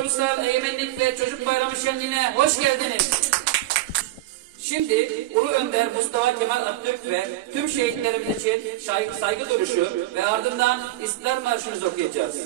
Ulusal Egemenlik ve Çocuk Bayramı şenliğine hoş geldiniz. Şimdi Ulu Önder Mustafa Kemal Atatürk ve tüm şehitlerimiz için saygı duruşu ve ardından İstiklal Marşımızı okuyacağız.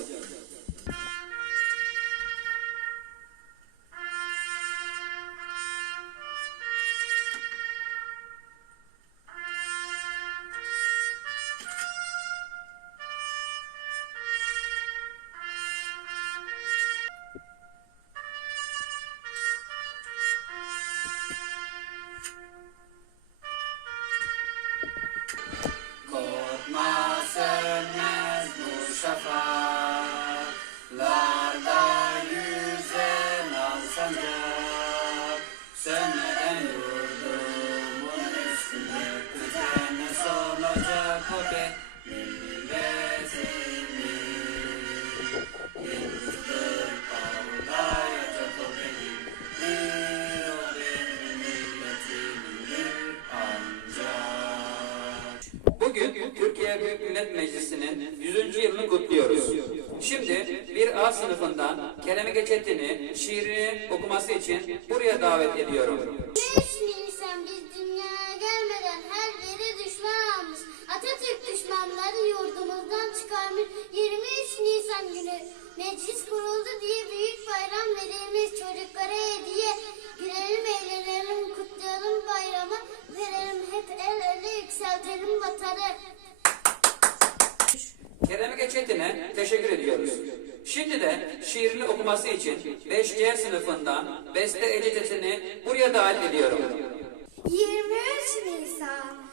Ancak Bugün Türkiye Büyük Millet Meclisi'nin 100. yılını kutluyoruz. Şimdi bir A sınıfından Kerem Geçettin'i şiirini okuması için buraya davet ediyorum. Düşmanları yurdumuzdan çıkarmış. 23 Nisan günü meclis kuruldu diye büyük bayram verilmiş. Çocuklara hediye gülelim eğlenelim kutlayalım bayramı. Verelim hep el ele yükseltelim vatanı. Kerem Geçettin'e teşekkür ediyoruz. Şimdi de şiirini okuması için 5C sınıfından Beste Ecettin'i buraya davet ediyorum. 23 Nisan.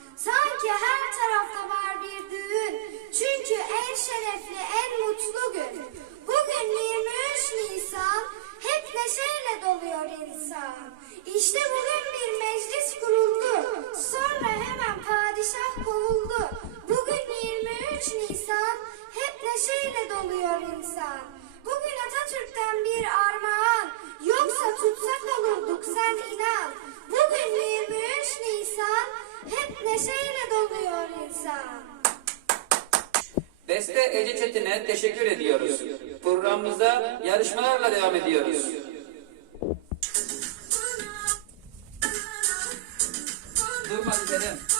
Doluyor insan. Bugün Atatürk'ten bir armağan. Yoksa tutsak olurduk sen inan. Bugün 23 Nisan. Hep neşeyle doluyor insan. Beste Ece Çetin'e teşekkür ediyoruz. Programımıza yarışmalarla devam ediyoruz. Durma gidelim.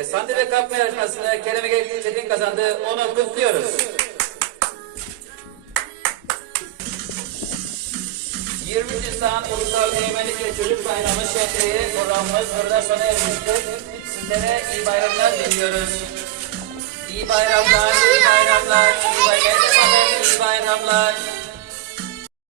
E, sandalye kapma yarışmasında Kerem Ege Çetin kazandı. Onu kutluyoruz. 20 Nisan Ulusal Egemenlik ve Çocuk Bayramı şehriye programımız burada sona ermiştir. Sizlere iyi bayramlar diliyoruz. İyi bayramlar, iyi bayramlar, iyi bayramlar, iyi bayramlar.